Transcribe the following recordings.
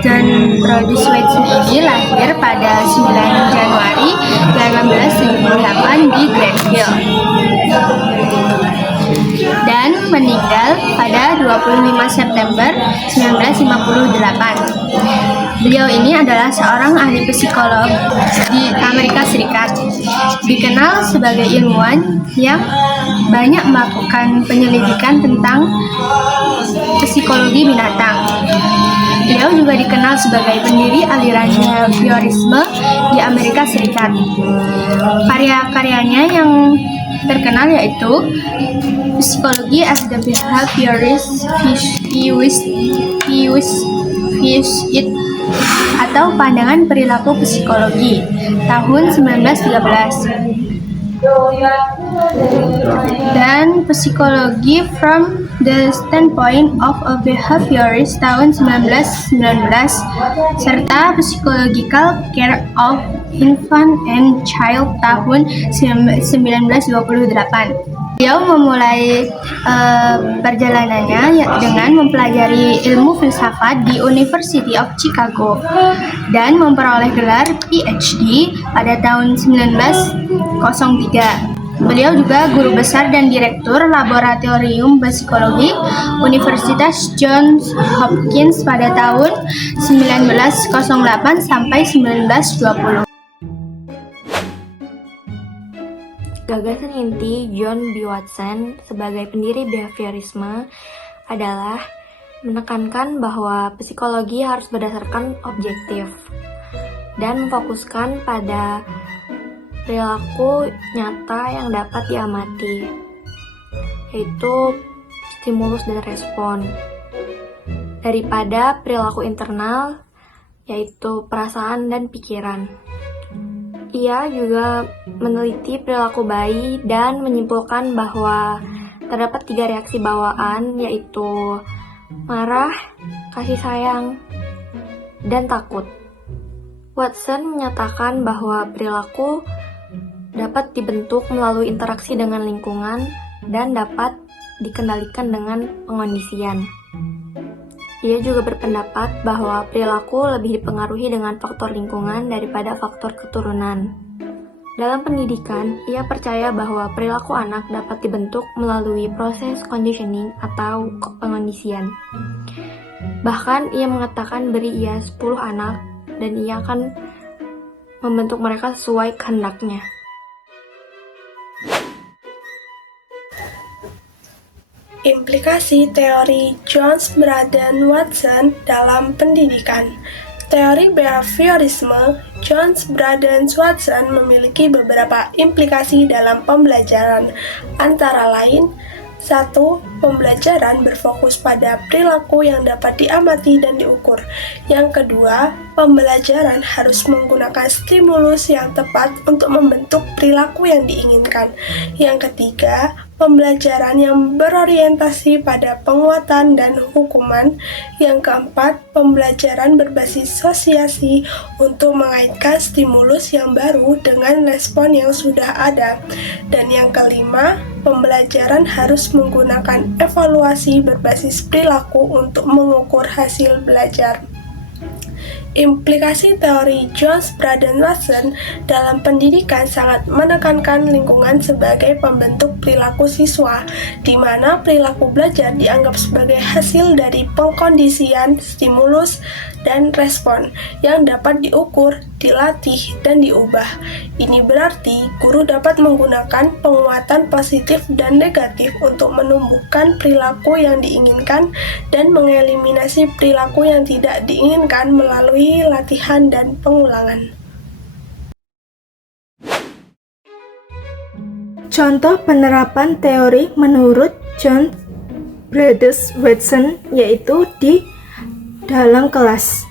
John Produce Watson ini lahir pada 9 Januari 1878 di Granville dan meninggal pada 25 September 1958. Beliau ini adalah seorang ahli psikolog di Amerika Serikat, dikenal sebagai ilmuwan yang banyak melakukan penyelidikan tentang psikologi binatang. Beliau juga dikenal sebagai pendiri aliran behaviorisme di Amerika Serikat. Karya-karyanya yang terkenal yaitu Psychology as the Behaviorist Views It atau Pandangan Perilaku Psikologi tahun 1913 dan Psikologi from the Standpoint of a Behaviorist tahun 1919 serta Psychological Care of Infant and Child tahun 1928. Beliau memulai perjalanannya dengan mempelajari ilmu filsafat di University of Chicago dan memperoleh gelar PhD pada tahun 1903. Beliau juga guru besar dan direktur Laboratorium Psikologi Universitas Johns Hopkins pada tahun 1908 sampai 1920. Gagasan inti John B. Watson sebagai pendiri behaviorisme adalah menekankan bahwa psikologi harus berdasarkan objektif dan memfokuskan pada perilaku nyata yang dapat diamati, yaitu stimulus dan respon, daripada perilaku internal, yaitu perasaan dan pikiran. Ia juga meneliti perilaku bayi dan menyimpulkan bahwa terdapat 3 reaksi bawaan, yaitu marah, kasih sayang, dan takut. Watson menyatakan bahwa perilaku dapat dibentuk melalui interaksi dengan lingkungan dan dapat dikendalikan dengan pengondisian. Ia juga berpendapat bahwa perilaku lebih dipengaruhi dengan faktor lingkungan daripada faktor keturunan. Dalam pendidikan, ia percaya bahwa perilaku anak dapat dibentuk melalui proses conditioning atau pengondisian. Bahkan ia mengatakan beri ia 10 anak dan ia akan membentuk mereka sesuai kehendaknya. Implikasi teori Jones Braden Watson dalam pendidikan. Teori behaviorisme Jones Braden Watson memiliki beberapa implikasi dalam pembelajaran, antara lain 1. Pembelajaran berfokus pada perilaku yang dapat diamati dan diukur. Yang kedua, pembelajaran harus menggunakan stimulus yang tepat untuk membentuk perilaku yang diinginkan. Yang ketiga, pembelajaran yang berorientasi pada penguatan dan hukuman. Yang keempat, pembelajaran berbasis asosiasi untuk mengaitkan stimulus yang baru dengan respon yang sudah ada. Dan yang kelima, pembelajaran harus menggunakan evaluasi berbasis perilaku untuk mengukur hasil belajar. Implikasi teori Jones Braden Watson dalam pendidikan sangat menekankan lingkungan sebagai pembentuk perilaku siswa, di mana perilaku belajar dianggap sebagai hasil dari pengkondisian, stimulus, dan respon yang dapat diukur, dilatih, dan diubah. Ini berarti guru dapat menggunakan penguatan positif dan negatif untuk menumbuhkan perilaku yang diinginkan dan mengeliminasi perilaku yang tidak diinginkan melalui latihan dan pengulangan. Contoh penerapan teori menurut John Braden Watson yaitu di dalam kelas.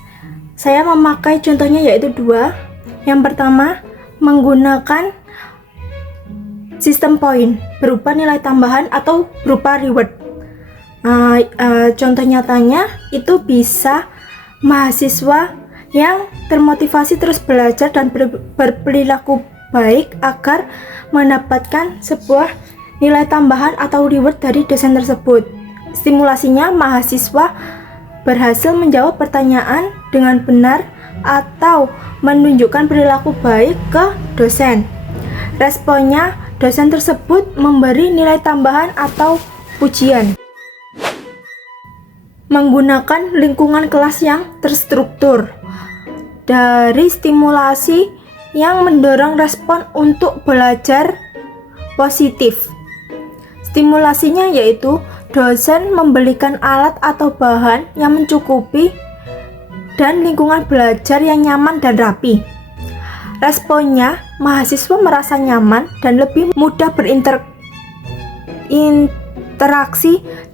Saya memakai contohnya yaitu 2. Yang pertama, menggunakan sistem poin berupa nilai tambahan atau berupa reward. Contoh nyatanya itu bisa mahasiswa yang termotivasi terus belajar dan berperilaku baik agar mendapatkan sebuah nilai tambahan atau reward dari dosen tersebut. Stimulasinya, mahasiswa berhasil menjawab pertanyaan dengan benar atau menunjukkan perilaku baik ke dosen. Responnya, dosen tersebut memberi nilai tambahan atau pujian. Menggunakan lingkungan kelas yang terstruktur. Dari stimulasi yang mendorong respon untuk belajar positif. Stimulasinya yaitu dosen memberikan alat atau bahan yang mencukupi dan lingkungan belajar yang nyaman dan rapi. Responnya, mahasiswa merasa nyaman dan lebih mudah berinteraksi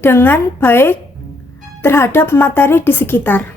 dengan baik terhadap materi di sekitar.